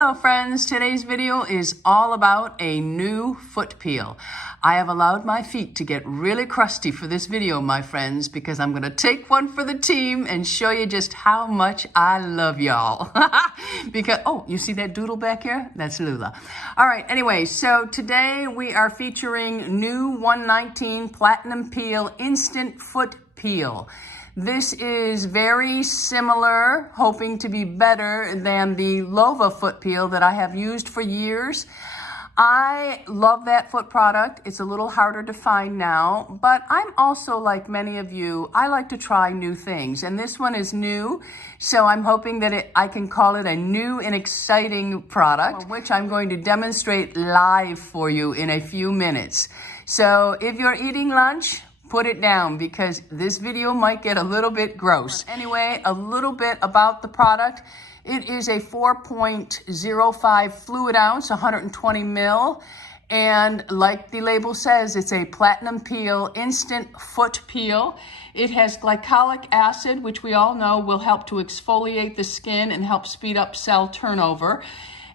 Hello friends, today's video is all about a new foot peel. I have allowed my feet to get really crusty for this video, my friends, because I'm going to take one for the team and show you just how much I love y'all. Because, oh, you see that doodle back here? That's Lula. All right, anyway, so today we are featuring new 119 Platinum Peel Instant Foot Peel. This is very similar, hoping to be better than the Lova foot peel that I have used for years. I love that foot product. It's a little harder to find now, but I'm also, like many of you, I like to try new things, and this one is new, so I'm hoping that I can call it a new and exciting product, which I'm going to demonstrate live for you in a few minutes. So if you're eating lunch, put it down because this video might get a little bit gross. Anyway, a little bit about the product. It is a 4.05 fluid ounce, 120 mil. And like the label says, it's a platinum peel, instant foot peel. It has glycolic acid, which we all know will help to exfoliate the skin and help speed up cell turnover.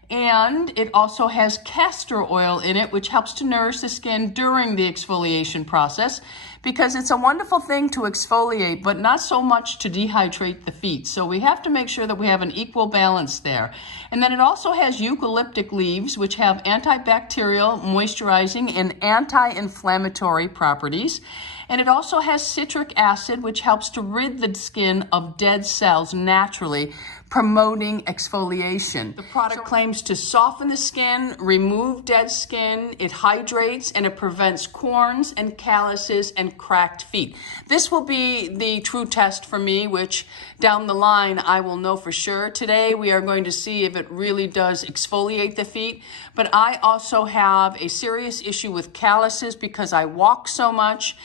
And it also has castor oil in it, which helps to nourish the skin during the exfoliation process, because it's a wonderful thing to exfoliate, but not so much to dehydrate the feet. So we have to make sure that we have an equal balance there. And then it also has eucalyptic leaves, which have antibacterial, moisturizing, and anti-inflammatory properties. And it also has citric acid, which helps to rid the skin of dead cells naturally, promoting exfoliation. The product claims to soften the skin, remove dead skin, it hydrates, and it prevents corns and calluses and cracked feet. This will be the true test for me, which down the line I will know for sure. Today we are going to see if it really does exfoliate the feet, but I also have a serious issue with calluses because I walk so much.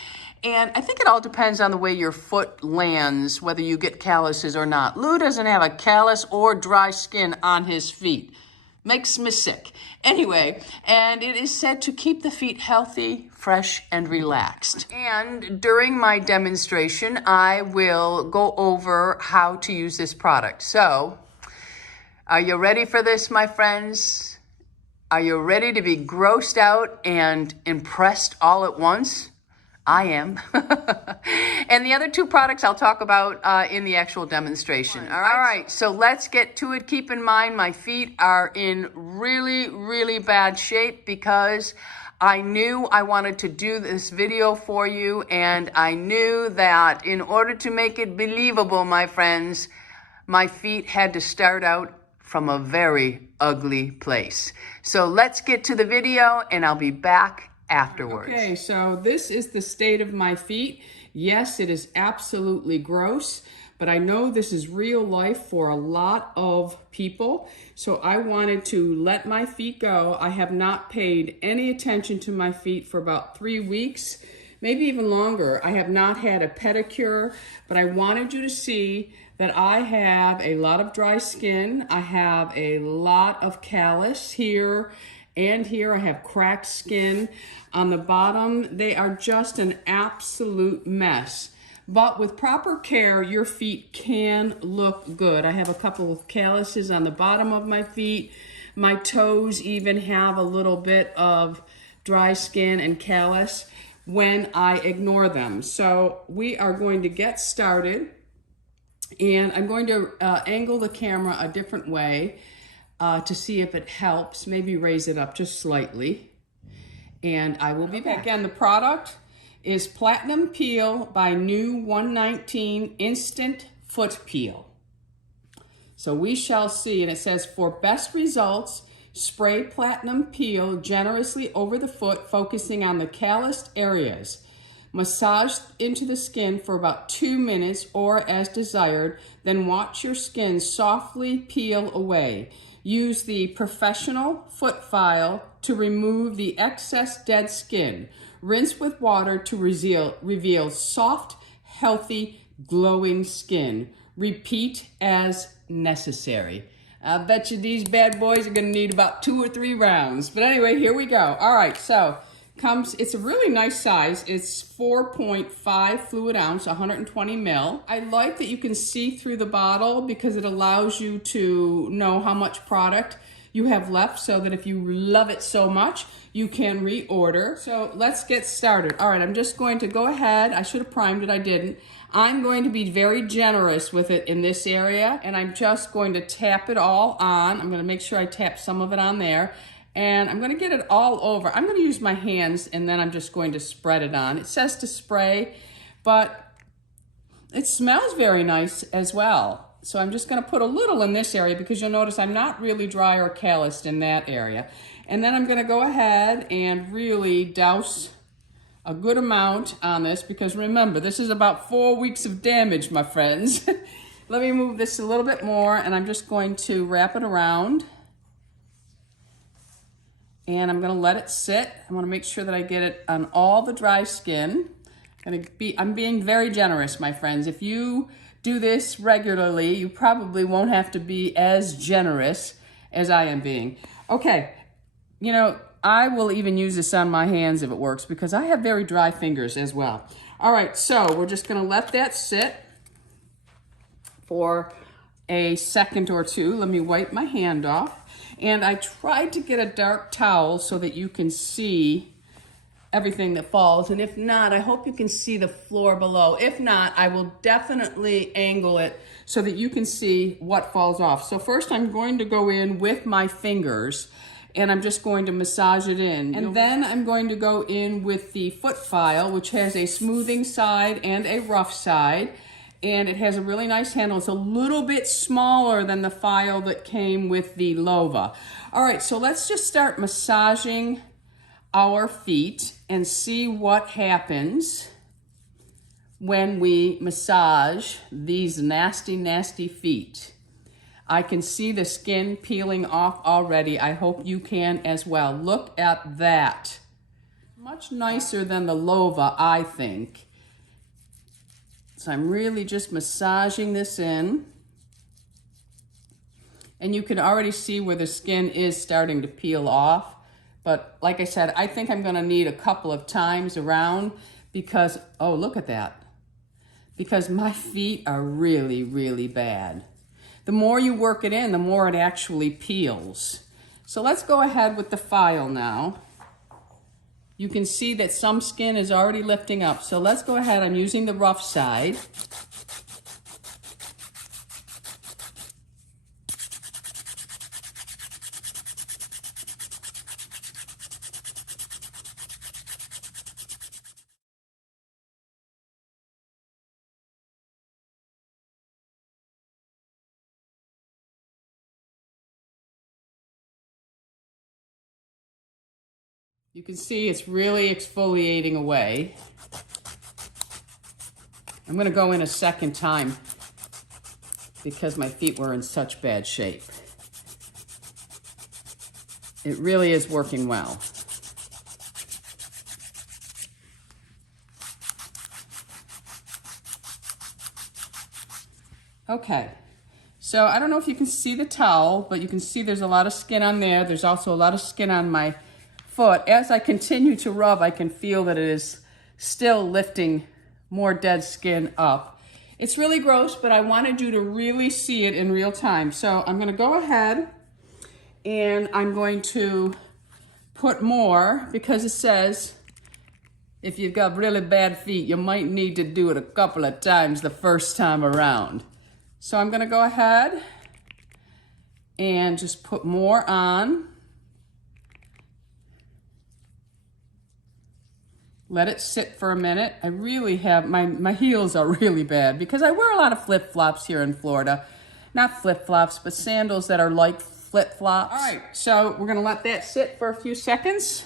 And I think it all depends on the way your foot lands, whether you get calluses or not. Lou doesn't have a callus or dry skin on his feet. Makes me sick. Anyway, and it is said to keep the feet healthy, fresh, and relaxed. And during my demonstration, I will go over how to use this product. So, are you ready for this, my friends? Are you ready to be grossed out and impressed all at once? I am. And the other two products I'll talk about in the actual demonstration. All right, so let's get to it. Keep in mind my feet are in really, really bad shape because I knew I wanted to do this video for you, and I knew that in order to make it believable, my friends, my feet had to start out from a very ugly place. So let's get to the video and I'll be back afterwards. Okay, so this is the state of my feet. Yes, it is absolutely gross, but I know this is real life for a lot of people. So I wanted to let my feet go. I have not paid any attention to my feet for about 3 weeks, maybe even longer. I have not had a pedicure, but I wanted you to see that I have a lot of dry skin. I have a lot of callus here and here. I have cracked skin. On the bottom, they are just an absolute mess. But with proper care, your feet can look good. I have a couple of calluses on the bottom of my feet. My toes even have a little bit of dry skin and callus when I ignore them. So we are going to get started. And I'm going to angle the camera a different way to see if it helps. Maybe raise it up just slightly. And I will be back. Again, the product is Platinum Peel by New 119 Instant Foot Peel. So we shall see. And it says, for best results, spray Platinum Peel generously over the foot, focusing on the calloused areas. Massage into the skin for about 2 minutes or as desired, then watch your skin softly peel away. Use the professional foot file to remove the excess dead skin. Rinse with water to reveal soft, healthy, glowing skin. Repeat as necessary. I bet you these bad boys are gonna need about 2 or 3 rounds. But anyway, here we go. All right, so it's a really nice size. It's 4.5 fluid ounce, 120 mil. I like that you can see through the bottle because it allows you to know how much product you have left, so that if you love it so much, you can reorder. So let's get started. All right, I'm just going to go ahead. I should have primed it, I didn't. I'm going to be very generous with it in this area, and I'm just going to tap it all on. I'm going to make sure I tap some of it on there, and I'm going to get it all over. I'm going to use my hands, and then I'm just going to spread it on. It says to spray, but it smells very nice as well. So I'm just going to put a little in this area because you'll notice I'm not really dry or calloused in that area. And then I'm going to go ahead and really douse a good amount on this, because remember, this is about 4 weeks of damage, my friends. Let me move this a little bit more, and I'm just going to wrap it around. And I'm going to let it sit. I want to make sure that I get it on all the dry skin. I'm being very generous, my friends. If you do this regularly, you probably won't have to be as generous as I am being. Okay, you know, I will even use this on my hands if it works, because I have very dry fingers as well. All right, so we're just going to let that sit for a second or two. Let me wipe my hand off. And I tried to get a dark towel so that you can see everything that falls. And if not, I hope you can see the floor below. If not, I will definitely angle it so that you can see what falls off. So first I'm going to go in with my fingers, and I'm just going to massage it in. And then I'm going to go in with the foot file, which has a smoothing side and a rough side. And it has a really nice handle. It's a little bit smaller than the file that came with the Lova. All right, so let's just start massaging our feet and see what happens when we massage these nasty, nasty feet. I can see the skin peeling off already. I hope you can as well. Look at that. Much nicer than the Lova, I think. So I'm really just massaging this in. And you can already see where the skin is starting to peel off. But like I said, I think I'm gonna need a couple of times around because, oh, look at that. Because my feet are really, really bad. The more you work it in, the more it actually peels. So let's go ahead with the file now. You can see that some skin is already lifting up. So let's go ahead. I'm using the rough side. You can see it's really exfoliating away. I'm going to go in a second time because my feet were in such bad shape. It really is working well. Okay, so I don't know if you can see the towel, but you can see there's a lot of skin on there. There's also a lot of skin on my foot. As I continue to rub, I can feel that it is still lifting more dead skin up. It's really gross, but I wanted you to really see it in real time. So I'm going to go ahead and I'm going to put more, because it says if you've got really bad feet, you might need to do it a couple of times the first time around. So I'm going to go ahead and just put more on. Let it sit for a minute. I really have, my heels are really bad because I wear a lot of flip-flops here in Florida. Not flip-flops, but sandals that are like flip-flops. All right, so we're gonna let that sit for a few seconds.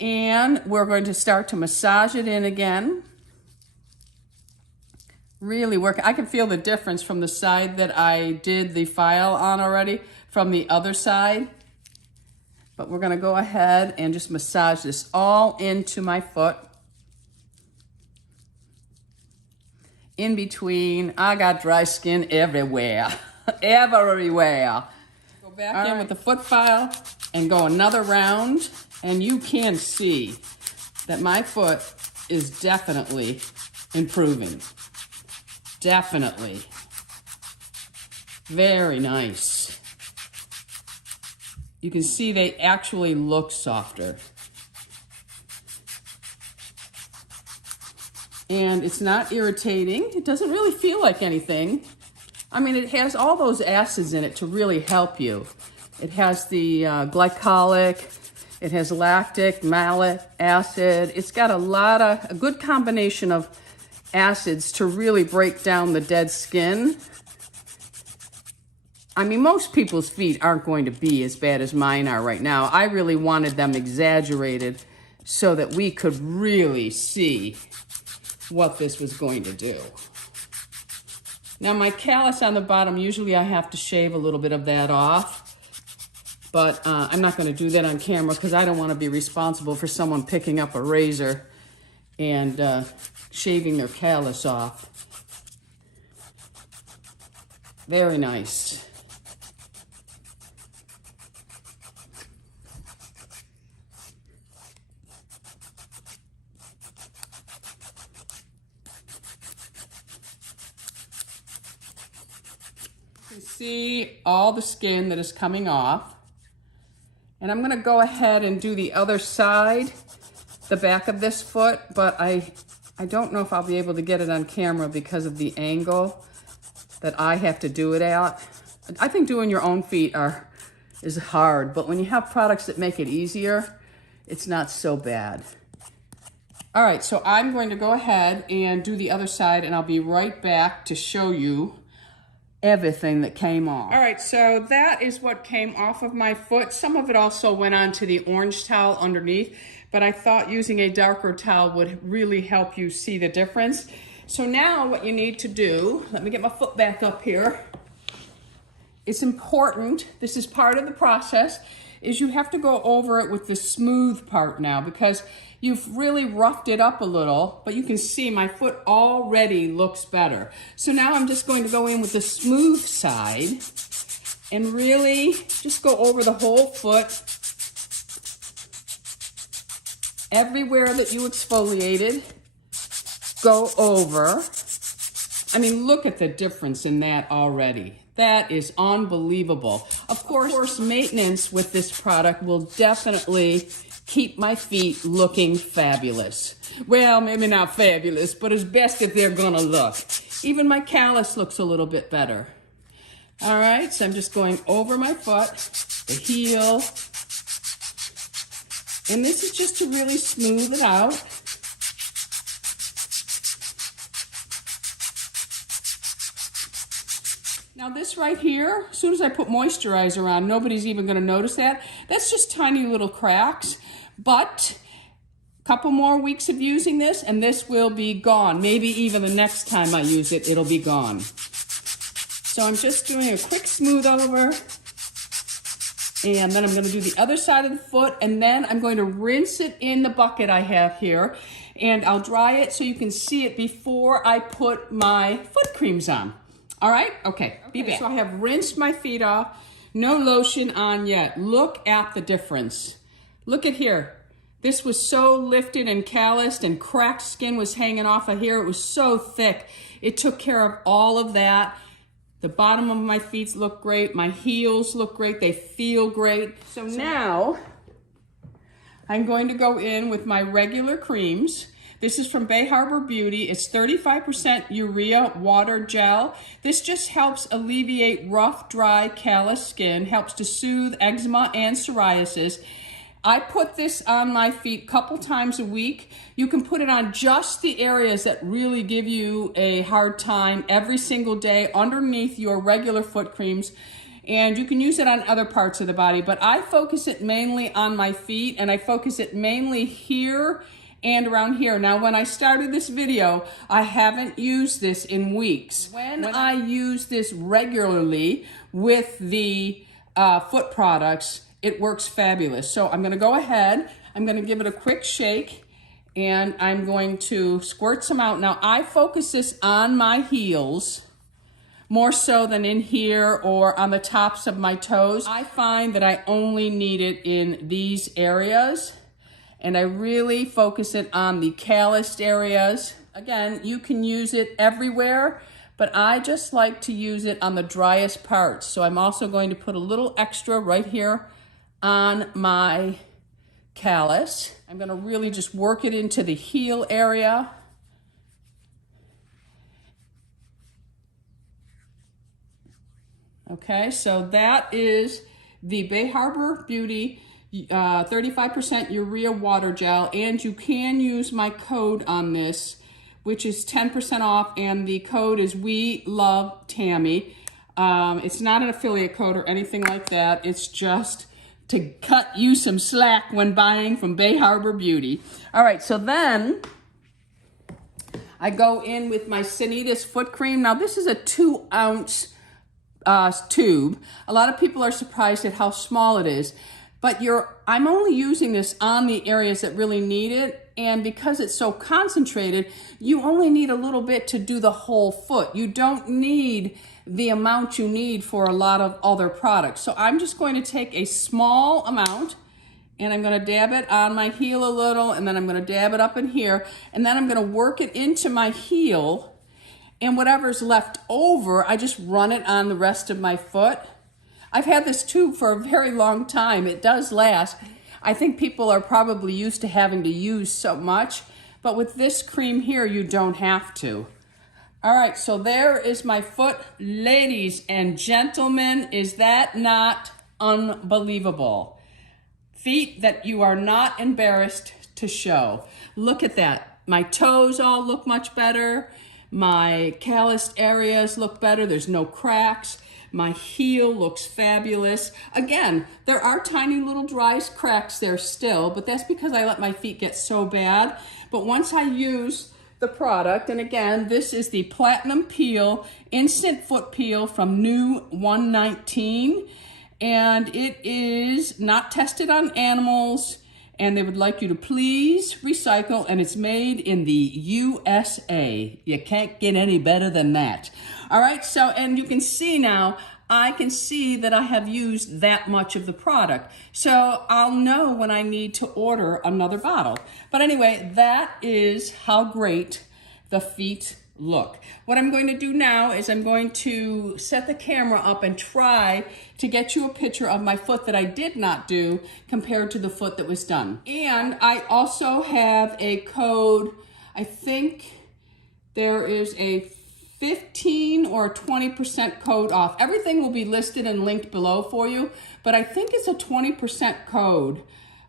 And we're going to start to massage it in again. Really work. I can feel the difference from the side that I did the file on already from the other side. But we're gonna go ahead and just massage this all into my foot. In between, I got dry skin everywhere, everywhere. Go back in with the foot file and go another round, and you can see that my foot is definitely improving. Definitely. Very nice. you can see they actually look softer. And it's not irritating. It doesn't really feel like anything. I mean, it has all those acids in it to really help you. It has the glycolic, it has lactic, malic acid. It's got a good combination of acids to really break down the dead skin. I mean, most people's feet aren't going to be as bad as mine are right now. I really wanted them exaggerated so that we could really see what this was going to do. Now my callus on the bottom, usually I have to shave a little bit of that off, but I'm not going to do that on camera because I don't want to be responsible for someone picking up a razor and shaving their callus off. Very nice. You can see all the skin that is coming off. And I'm going to go ahead and do the other side, the back of this foot, but I don't know if I'll be able to get it on camera because of the angle that I have to do it at. I think doing your own feet is hard, but when you have products that make it easier, it's not so bad. All right, so I'm going to go ahead and do the other side, and I'll be right back to show you everything that came off. All right, so that is what came off of my foot. Some of it also went onto the orange towel underneath, but I thought using a darker towel would really help you see the difference. So now what you need to do, let me get my foot back up here. It's important, this is part of the process, is you have to go over it with the smooth part now because you've really roughed it up a little, but you can see my foot already looks better. So now I'm just going to go in with the smooth side and really just go over the whole foot. Everywhere that you exfoliated, go over. I mean, look at the difference in that already. That is unbelievable. Of course, maintenance with this product will definitely keep my feet looking fabulous. Well, maybe not fabulous, but as best as they're gonna look. Even my callus looks a little bit better. All right, so I'm just going over my foot, the heel, and this is just to really smooth it out. Now this right here, as soon as I put moisturizer on, nobody's even gonna notice that. That's just tiny little cracks, but a couple more weeks of using this and this will be gone. Maybe even the next time I use it, it'll be gone. So I'm just doing a quick smooth over, and then I'm gonna do the other side of the foot, and then I'm going to rinse it in the bucket I have here, and I'll dry it so you can see it before I put my foot creams on. All right, okay, be back. So I have rinsed my feet off, no lotion on yet. Look at the difference. Look at here. This was so lifted and calloused and cracked skin was hanging off of here. It was so thick. It took care of all of that. The bottom of my feet look great. My heels look great. They feel great. So now I'm going to go in with my regular creams. This is from Bay Harbor Beauty. It's 35% urea water gel. This just helps alleviate rough, dry, callous skin, helps to soothe eczema and psoriasis. I put this on my feet a couple times a week. You can put it on just the areas that really give you a hard time every single day underneath your regular foot creams. And you can use it on other parts of the body, but I focus it mainly on my feet, and I focus it mainly here and around here. Now, when I started this video, I haven't used this in weeks. When I use this regularly with the foot products, it works fabulous. So I'm gonna go ahead, I'm gonna give it a quick shake, and I'm going to squirt some out. Now, I focus this on my heels more so than in here or on the tops of my toes. I find that I only need it in these areas, and I really focus it on the calloused areas. Again, you can use it everywhere, but I just like to use it on the driest parts. So I'm also going to put a little extra right here on my callus. I'm going to really just work it into the heel area. Okay, so that is the Bay Harbor Beauty 35% urea water gel, and you can use my code on this, which is 10% off, and the code is We Love Tammy. It's not an affiliate code or anything like that. It's just to cut you some slack when buying from Bay Harbor Beauty. All right, so then I go in with my Sanitas foot cream. Now this is a 2-ounce tube. A lot of people are surprised at how small it is, but I'm only using this on the areas that really need it, and because it's so concentrated, you only need a little bit to do the whole foot. You don't need the amount you need for a lot of other products. So I'm just going to take a small amount, and I'm going to dab it on my heel a little, and then I'm going to dab it up in here, and then I'm going to work it into my heel. And whatever's left over, I just run it on the rest of my foot. I've had this tube for a very long time. It does last. I think people are probably used to having to use so much, but with this cream here, you don't have to. All right, so there is my foot. Ladies and gentlemen, is that not unbelievable? Feet that you are not embarrassed to show. Look at that. My toes all look much better. My calloused areas look better. There's no cracks. My heel looks fabulous. Again, there are tiny little dry cracks there still, but that's because I let my feet get so bad. But once I use the product, and again, this is the Platinum Peel Instant Foot Peel from New 119, and it is not tested on animals, and they would like you to please recycle, and it's made in the USA. You can't get any better than that. All right, so, and you can see now, I can see that I have used that much of the product. So I'll know when I need to order another bottle. But anyway, that is how great the feet look. What I'm going to do now is I'm going to set the camera up and try to get you a picture of my foot that I did not do compared to the foot that was done. And I also have a code. I think there is a 15 or 20% code off. Everything will be listed and linked below for you, but I think it's a 20% code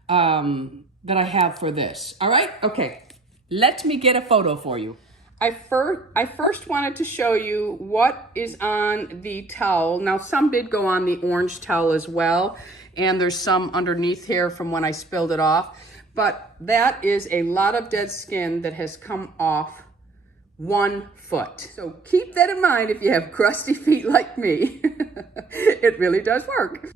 that I have for this. All right, okay, let me get a photo for you. I first wanted to show you what is on the towel. Now, some did go on the orange towel as well, and there's some underneath here from when I spilled it off, but that is a lot of dead skin that has come off one foot. So keep that in mind if you have crusty feet like me. It really does work.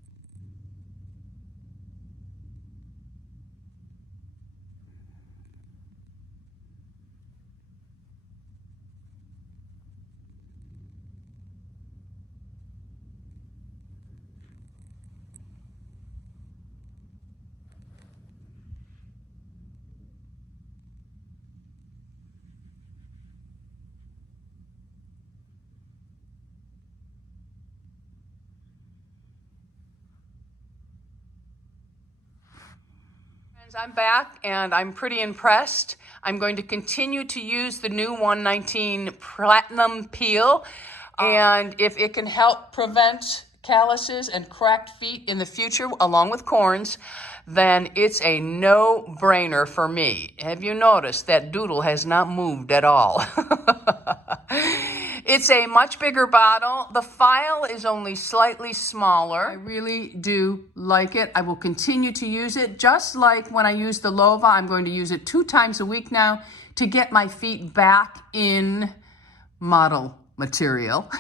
I'm back and I'm pretty impressed. I'm going to continue to use the new 119 Platinum Peel, and if it can help prevent calluses and cracked feet in the future along with corns, then it's a no-brainer for me. Have you noticed that doodle has not moved at all? It's a much bigger bottle. The file is only slightly smaller. I really do like it. I will continue to use it. Just like when I use the Lova, I'm going to use it 2 times a week now to get my feet back in model material.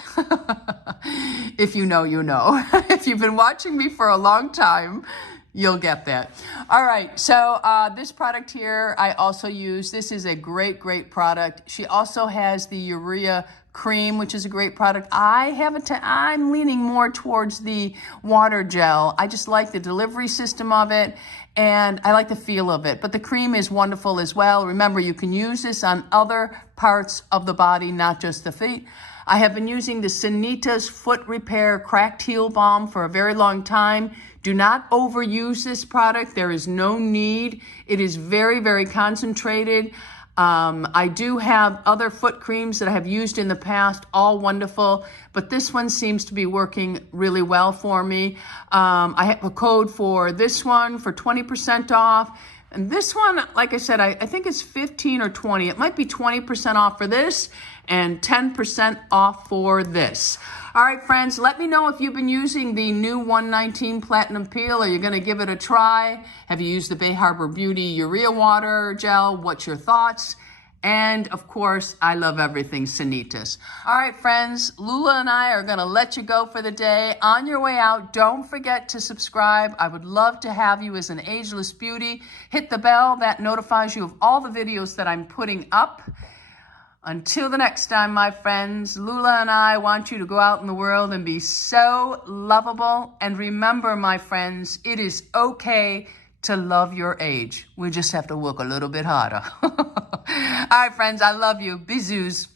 If you know, you know. If you've been watching me for a long time, you'll get that. All right, so this product here I also use. This is a great, great product. She also has the urea cream, which is a great product. I'm leaning more towards the water gel. I just like the delivery system of it, and I like the feel of it. But the cream is wonderful as well. Remember, you can use this on other parts of the body, not just the feet. I have been using the Sanita's Foot Repair Cracked Heel Balm for a very long time. Do not overuse this product. There is no need. It is very, very concentrated. I do have other foot creams that I have used in the past, all wonderful, but this one seems to be working really well for me. I have a code for this one for 20% off. And this one, like I said, I think it's 15 or 20. It might be 20% off for this and 10% off for this. All right, friends, let me know if you've been using the new 119 Platinum Peel. Are you going to give it a try? Have you used the Bay Harbor Beauty Urea Water Gel? What's your thoughts? And, of course, I love everything Sanita's. All right, friends, Lula and I are going to let you go for the day. On your way out, don't forget to subscribe. I would love to have you as an ageless beauty. Hit the bell. That notifies you of all the videos that I'm putting up. Until the next time, my friends, Lula and I want you to go out in the world and be so lovable. And remember, my friends, it is okay to love your age. We just have to work a little bit harder. All right, friends, I love you. Bisous.